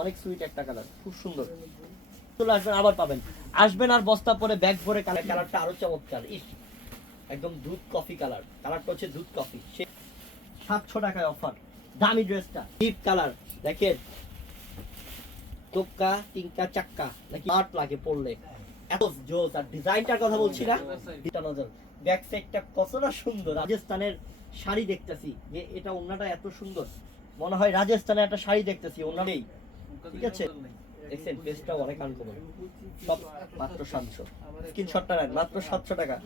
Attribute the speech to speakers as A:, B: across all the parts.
A: অনেক সুইট একটা কালার খুব সুন্দর। চলে আসবেন, আবার পাবেন। আসবেন আর বস্তা পরে ব্যাগ ভরে কালার কালারটা আরও চমৎকার। ইস, একদম দুধ কফি কালার কালারটা হচ্ছে দুধ কফি সে সাতশো টাকায় অফার দামি ড্রেসটা ডিপ কালার দেখেন। টোক্কা তিনকা চাক্কা। নাকি আট লাগে পড়লে এত জোস। আর ডিজাইনটার কথা বলছি না? এটা নজর। ব্যাক সাইডটা কতটা সুন্দর। রাজস্থানের শাড়ি দেখতেছি। যে এটা ওনাটা এত সুন্দর। মনে হয় রাজস্থানের একটা শাড়ি দেখতেছি ওনারই ঠিক আছে? দেখছেন, পেজটাও অনেক আনকমন সব মাত্র সাতশো। স্ক্রিনশটটা মাত্র সাতশো টাকা।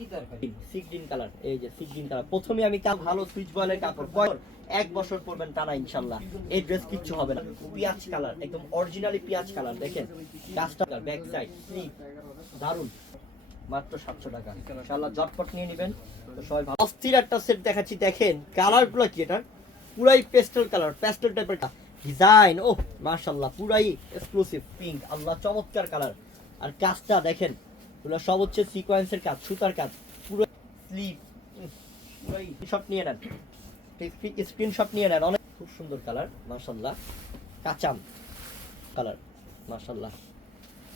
A: কালার এই যে কালার প্রথমে আমি ভালো সুইচ কাপড়। এক বছর পরবেন টানা ইনশাল্লাহ এই ড্রেস কিচ্ছু হবে না। পিঁয়াজ কালার একদম অরিজিনালি কালার দেখেন? গাছটা ব্যাক সাইড দারুণ মাত্র সাতশো টাকা। ইনশাল্লাহ জটপট নিয়ে নেবেন। তো সবাই অস্থির একটা সেট দেখাচ্ছি। দেখেন কালারগুলো কি এটা পুরাই পেস্টেল কালার পেস্টেল টাইপের ডিজাইন ও মাশাল্লাহ পুরাই এক্সক্লুসিভ পিঙ্ক আল্লাহ, চমৎকার কালার আর কাজটা দেখেন, এগুলো সব হচ্ছে সিকোয়েন্সের কাজ, সুতার কাজ পুরো স্লিপ পুরাই শট নিয়ে নেন। স্ক্রিনশট নিয়ে নেন, অনেক, খুব সুন্দর কালার মাশাল্লাহ কাচাম কালার মাশাল্লাহ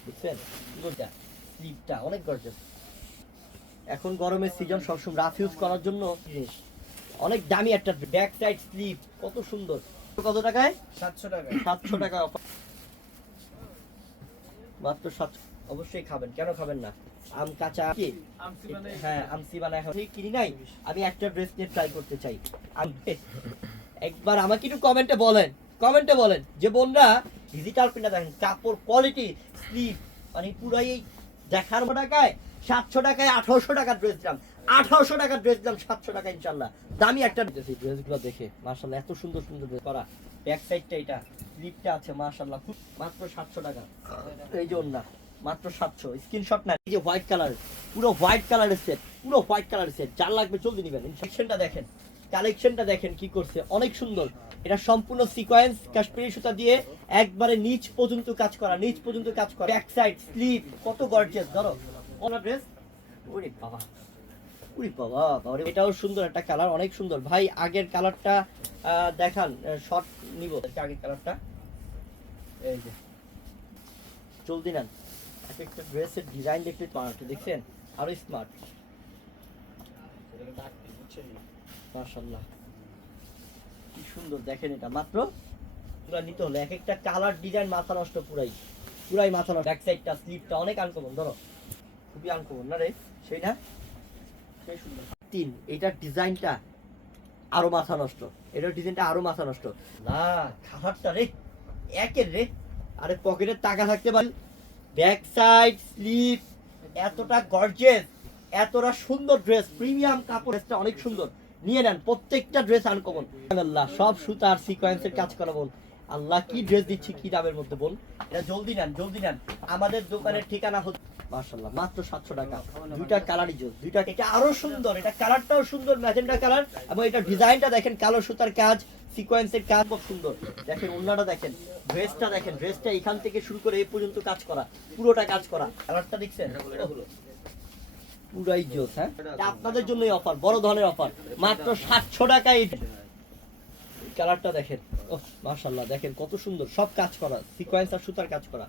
A: বুঝছেন? সুন্দরটা স্লিপটা অনেক গর্জাস এখন গরমের সিজন সবসময় রাফ ইউজ করার জন্য জিনিস অনেক দামি একটা ব্যাক সাইড স্লিপ কত সুন্দর। কত টাকায়?
B: সাতশো টাকা
A: সাতশো টাকা। মাত্র সাতশো অবশ্যই খাবেন কেন খাবেন না? আম কাঁচা কি? হ্যাঁ আমসি বানা এখন। ঠিক কিনি নাই? আমি একটা ড্রেস নিয়ে ট্রাই করতে চাই। একবার আমাকে একটু কমেন্টে বলেন কমেন্টে বলেন। যে বোনরা ডিজিটাল প্রিন্টটা দেখেন কাপড় কোয়ালিটি স্লিপ মানে পুরাই এই দেখার টাকায় সাতশো টাকায় আঠারোশো টাকার ড্রেস দিলাম। আঠারোশো টাকার ড্রেস দিলাম, সাতশো টাকা ইনশাল্লাহ দামি একটা ড্রেস ড্রেসগুলো দেখে মার্শাল্লাহ এত সুন্দর সুন্দর ড্রেস করা। ব্যাক সাইডটা এটা স্লিপটা আছে মার্শাল্লাহ খুব মাত্র সাতশো টাকা। এই যে না মাত্র সাতশো। স্ক্রিনশট না, এই যে হোয়াইট কালার পুরো হোয়াইট কালারের সেট পুরো হোয়াইট কালারের সেট যার লাগবে জলদি নেবেন। কালেকশনটা দেখেন কালেকশনটা দেখেন কি করছে। অনেক সুন্দর। এটা সম্পূর্ণ সিকোয়েন্স কাশ্মীরি সুতা দিয়ে একবারে নিচ পর্যন্ত কাজ করা, নিচ পর্যন্ত কাজ করা। ব্যাক সাইড স্লিপ কত গর্জিয়াস ধরো ওনা ড্রেস ওরে বাবা। ওরে বাবা বাবা এটাও সুন্দর একটা কালার অনেক সুন্দর। ভাই, আগের কালারটা দেখান শর্ট নিব আগের কালারটা এই যে, জলদি নেন। এক একটা ড্রেসের ডিজাইন দেখতে পারেন দেখছেন? আরও স্মার্ট মাশাল্লাহ কি সুন্দর, দেখেন এটা। মাত্র পুরা নিতে হলো। এক একটা কালার ডিজাইন মাথা নষ্ট পুরাই। পুরাই মাথা নষ্ট। ব্যাক সাইডটা স্লিপটা অনেক আনকমন ধরো। খুবই আনকমন না রে? সেই না? তিন এটার ডিজাইনটা আরও মাথা নষ্ট। এটার ডিজাইনটা আরও মাথা নষ্ট। না, খাবারটা রে, একের রে। আরে টাকা থাকতে ব্যাক সাইড এতটা গর্জেস, এতটা সুন্দর ড্রেস, প্রিমিয়াম কাপড় ড্রেসটা অনেক সুন্দর। নিয়ে নেন, প্রত্যেকটা ড্রেস আনকমন আল্লাহ, সব সুতার সিকোয়েন্সের কাজ করা বোন আল্লাহ, কি ড্রেস দিচ্ছি, কি দামের মধ্যে বল? এটা জলদি নেন জলদি নেন। আমাদের দোকানের ঠিকানা হচ্ছে মার্শাল্লাহ মাত্র সাতশো টাকা। দুইটা কালারই জোস দুইটা এটা আরও সুন্দর এটা কালারটাও সুন্দর ম্যাজেন্ডা কালার এবং এটা ডিজাইনটা দেখেন কালো সুতার কাজ সিকোয়েন্সের কাজ খুব সুন্দর। দেখেন অন্যটা দেখেন ড্রেসটা দেখেন ড্রেসটা এখান থেকে শুরু করে এই পর্যন্ত কাজ করা পুরোটা কাজ করা। কালারটা দেখছেন? পুরাই জোস হ্যাঁ? এটা আপনাদের জন্যই অফার বড় ধরনের অফার মাত্র সাতশো টাকা এই কালারটা দেখেন ও মাশাল্লাহ দেখেন কত সুন্দর সব কাজ করা সিকোয়েন্স আর সুতার কাজ করা।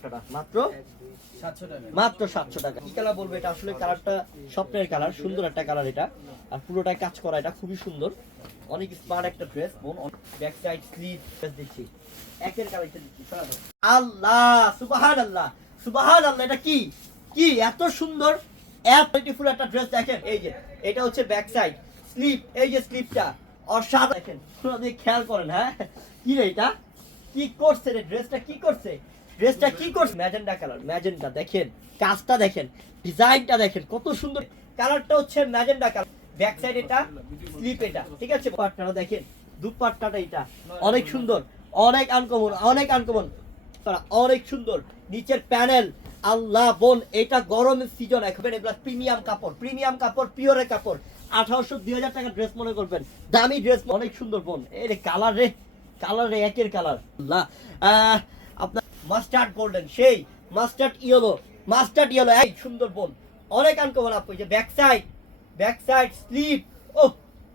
B: সাতশো টাকা।
A: মাত্র সাতশো টাকা। কি কালার বলব এটা? আসলে কালারটা স্বপ্নের কালার সুন্দর একটা কালার এটা। আর পুরোটাই কাজ করা এটা খুবই সুন্দর। অনেক স্মার্ট একটা ড্রেস বোন। ব্যাক সাইড স্লিভ ড্রেস একের কালারটা দিচ্ছি আল্লাহ সুবাহান আল্লাহ সুবাহান আল্লাহ এটা কি? কি? এত সুন্দর এত বিউটিফুল একটা ড্রেস দেখেন। এই যে এটা হচ্ছে ব্যাক সাইড এই যে অসাধারণ। দেখেন খেয়াল করেন হ্যাঁ? কি রে এটা? কি করছে রে ড্রেসটা কি করছে? ড্রেসটা কি করছে? ম্যাজেন্ডা কালার ম্যাজেন্ডা দেখেন, কাজটা দেখেন ডিজাইনটা দেখেন, কত সুন্দর। কালারটা হচ্ছে ম্যাজেন্ডা কালার ব্যাক সাইড এটা স্লিপ এটা, ঠিক আছে? পাটটা দেখেন, দুপাট্টাটা এটা, অনেক সুন্দর, অনেক আনকমন অনেক আনকমন অনেক সুন্দর, নিচের প্যানেল আল্লাহ বোন, এটা গরমের সিজন এখন এগুলা প্রিমিয়াম কাপড় প্রিমিয়াম কাপড় পিওরের কাপড়। আঠারোশো দুই হাজার টাকা ড্রেস মনে করবেন, দামি ড্রেস অনেক সুন্দর বোন। এই রে কালার রে কালার রে, একের কালার আল্লাহ মাস্টার্ড গোল্ডেন সেই মাস্টার্ড ইয়েলো মাস্টার্ড ইয়েলো এই সুন্দর বোন। অনেক আনকমন আপু যে back side back side slip ও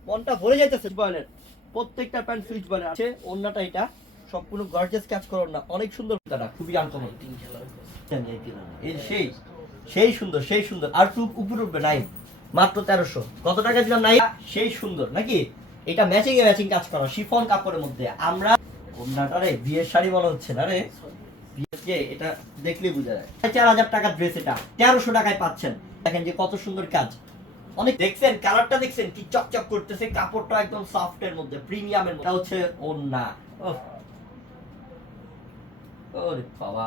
A: মনটা ভরে যাইতেছে। বয়লের প্রত্যেকটা প্যান্ট সুইচ বয়লের আছে অন্যটা এটা সম্পূর্ণ গর্জিয়াস কাজ করুন না অনেক সুন্দর তারা খুবই আনকমন এই সেই সেই সুন্দর সেই সুন্দর। আর টু উপর উঠবে নাই মাত্র তেরোশো। কত টাকা দিলাম নাই সেই সুন্দর নাকি? এটা ম্যাচিং এ ম্যাচিং কাজ করা শিফন কাপড়ের মধ্যে। আমরা কন্যাটারে বিয়ের শাড়ি বলা হচ্ছে না রে। বিয়েকে এটা দেখলে বোঝা যায়। চার হাজার টাকার ড্রেস এটা তেরোশো টাকায় পাচ্ছেন। দেখেন যে কত সুন্দর কাজ। অনেক দেখছেন কালারটা দেখছেন কি চকচক করতেছে কাপড়টা একদম সফটের মধ্যে প্রিমিয়ামের মধ্যে। হচ্ছে ওন্না। ওরে বাবা।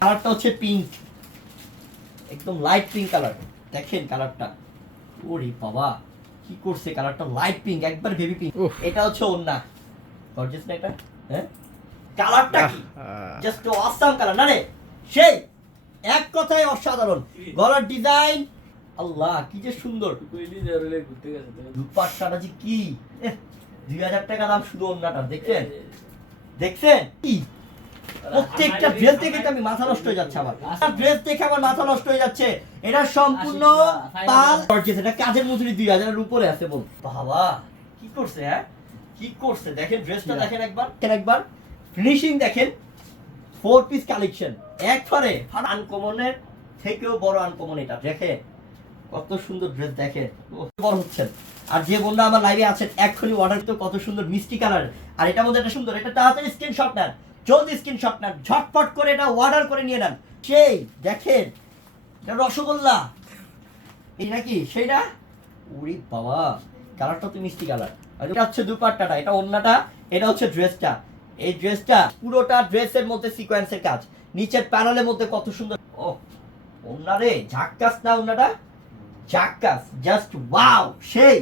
A: কালারটা হচ্ছে পিঙ্ক একদম লাইট পিঙ্ক কালার দেখেন কালারটা। ওরে বাবা। কি করছে কালারটা? লাইট পিঙ্ক একবার বেবি পিঙ্ক এটা হচ্ছে ওন্না গর্জিয়াস না এটা? হ্যাঁ? কালারটা কি? জাস্ট অসাম কালার না রে? সেই এক কথায় অসাধারণ। গলার ডিজাইন আল্লাহ কি যে সুন্দর। দুপাট্টাটা যে কি? দুই হাজার টাকা দাম শুধু অন্যটা দেখছেন? দেখছেন? কি? প্রত্যেকটা ড্রেস দেখে আমি মাথা নষ্ট হয়ে যাচ্ছে আমার। ড্রেস দেখে আমার মাথা নষ্ট হয়ে যাচ্ছে। এটা সম্পূর্ণ পাল গর্জিয়াস এটা কাজের মজুরি দুই হাজারের উপরে আছে বল। বাবা কি করছে হ্যাঁ? কি করছে? দেখেন ড্রেসটা দেখেন একবার। দেখেন একবার। ফিনিশিং দেখেন ফোর পিস কালেকশন একবারে আনকমনের থেকেও বড় আনকমন এটা। দেখেন, কত সুন্দর ড্রেস দেখেন। বড় হচ্ছেন। আর যে বন্ধু আমার লাইভে আছেন, এক্ষুনি অর্ডার তো কত সুন্দর মিষ্টি কালার আর এটা মধ্যে একটা সুন্দর এটা তাড়াতাড়ি স্ক্রিনশট নেন। জলদি স্ক্রিনশট নেন। ঝটপট করে এটা অর্ডার করে নিয়ে নেন। সেই, দেখেন, এটা রসগোল্লা। এই নাকি? সেইটা? উরি বাবা কালারটা তো মিষ্টি কালার এটা হচ্ছে দুপাট্টাটা, এটা অন্যটা এটা হচ্ছে ড্রেসটা এই ড্রেসটা পুরোটা ড্রেসের মধ্যে সিকোয়েন্সের কাজ। নিচের প্যানেলের মধ্যে কত সুন্দর ও ওনারে ঝাক্কাস না ওনাটা ঝাক্কাস জাস্ট ওয়াও সেই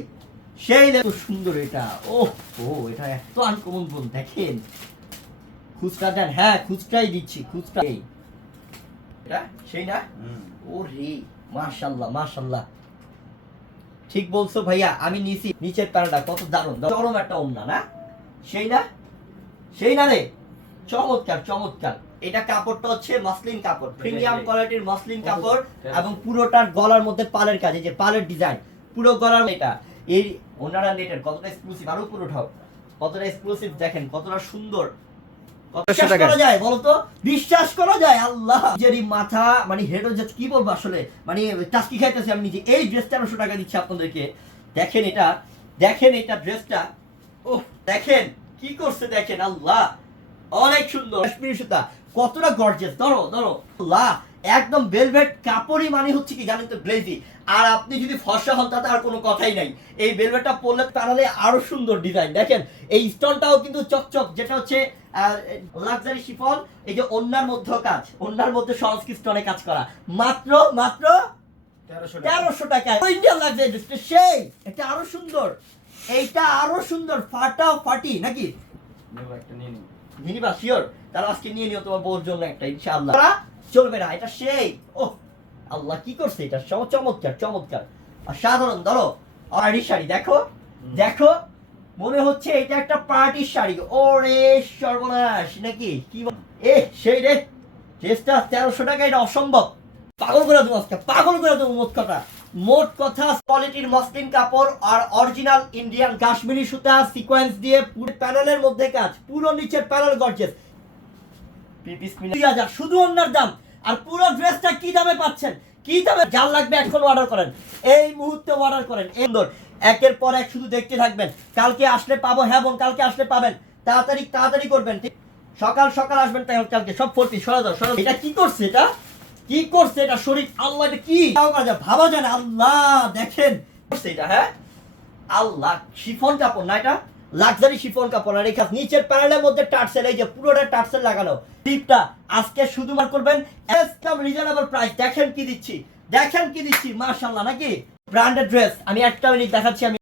A: সেই এত সুন্দর এটা। ও ও এটা এত আনকমন বোন দেখেন। খুচরা দেন হ্যাঁ খুচরাই দিচ্ছি খুচরা। এই এটা সেই না? ও রে মাশাল্লাহ মাশাল্লাহ। ঠিক বলছো ভাইয়া আমি নিছি। নিচের প্যারাটা কত দারুণ চরম একটা ওন্না না? সেই না? সেই না রে? চমৎকার চমৎকার। এটা কাপড়টা হচ্ছে মসলিন কাপড়। প্রিমিয়াম কোয়ালিটির মসলিন কাপড় এবং পুরোটার গলার মধ্যে পালের কাজ এই যে পালের ডিজাইন। পুরো গলার এটা। এই ওনারা নেটের কতটা এক্সক্লুসিভ আরও পুরো ঠাও কতটা এক্সক্লুসিভ দেখেন কতটা সুন্দর। বিশ্বাস করা যায় বলো তো? বিশ্বাস করা যায় আল্লাহ! নিজেরই মাথা মানে হেড কি বলব আসলে? মানে টাস্কি খাইতেছি আমি নিজে। এই ড্রেস তেরোশো টাকা দিচ্ছি আপনাদেরকে। দেখেন এটা দেখেন এটা ড্রেসটা ও দেখেন। কি করছে দেখেন আল্লাহ। অনেক সুন্দর। কাশ্মীরি সুতা। কতটা গর্জিয়াস ধরো ধরো। আল্লাহ একদম ভেলভেট কাপড়ই মানে হচ্ছে কি জানেন তো গ্লেজি আর আপনি যদি ফর্সা হন তাতে আর কোনো কথাই নাই। এই ভেলভেটটা পরলে তাহলে আরও সুন্দর ডিজাইন দেখেন এই স্টোনটাও কিন্তু চকচক যেটা হচ্ছে লাক্সারি শিফন এই যে অন্যার মধ্যে কাজ। অন্যার মধ্যে সংস্কৃত স্টোনে কাজ করা। মাত্র মাত্র তেরোশো টাকায়। ইন্ডিয়ান লাক্সারি সেই। এটা আরও সুন্দর। এইটা আরও সুন্দর ফাটা ফাটি নাকি? শিওর তাহলে আজকে নিয়ে নিও তোমার বউর জন্য একটা ইনশাআল্লাহ। চলবে না এটা সেই। ও আল্লাহ কি করছে এটা? চমৎকার চমৎকার। আর সাধারণ ধরো আড়ি শাড়ি দেখো দেখো মনে হচ্ছে এটা একটা পার্টির শাড়ি। ওরে সর্বনাশ নাকি? কি বল- এ সেই রে ড্রেসটা তেরোশো টাকা এটা অসম্ভব। পাগল করে দেবো আজকে পাগল করে দেবো মোট কথা। মোট কথা কোয়ালিটির মসলিন কাপড় আর অরিজিনাল ইন্ডিয়ান কাশ্মীরি সুতা সিকোয়েন্স দিয়ে পুরো প্যানেলের মধ্যে কাজ, পুরো নিচের প্যানেল গর্জেস হাজার, শুধু অন্যার দাম। আর পুরো ড্রেসটা কি দামে পাচ্ছেন? কি দামে? যার লাগবে এখন অর্ডার করেন। এই মুহূর্তে অর্ডার করেন। সুন্দর। একের পর এক শুধু দেখতে থাকবেন। কালকে আসলে পাবো হ্যাঁ বোন, কালকে আসলে পাবেন। তাড়াতাড়ি তাড়াতাড়ি করবেন সকাল সকাল আসবেন, তাই কালকে। সব ফোরটি সরা দাও এটা কি করছে এটা? কি করছে এটা শরীর? আল্লাহ কি? ভাবা যায় আল্লাহ, দেখেন। এটা হ্যাঁ? আল্লাহ, শিফন কাপড় না এটা? লাক্সারি শিফন কাপড়। আর এখানে নিচের প্যানেলের মধ্যে টার্সেল, এই যে পুরোটা টার্সেল লাগানো। টিপটা আজকে শুধুমাত্র করবেন একদম রিজনেবল প্রাইস দেখেন কি দিচ্ছি। দেখেন কি দিচ্ছি, মাশাআল্লাহ, নাকি? ব্র্যান্ডেড ড্রেস আমি একটা মিনিট দেখাচ্ছি, আমি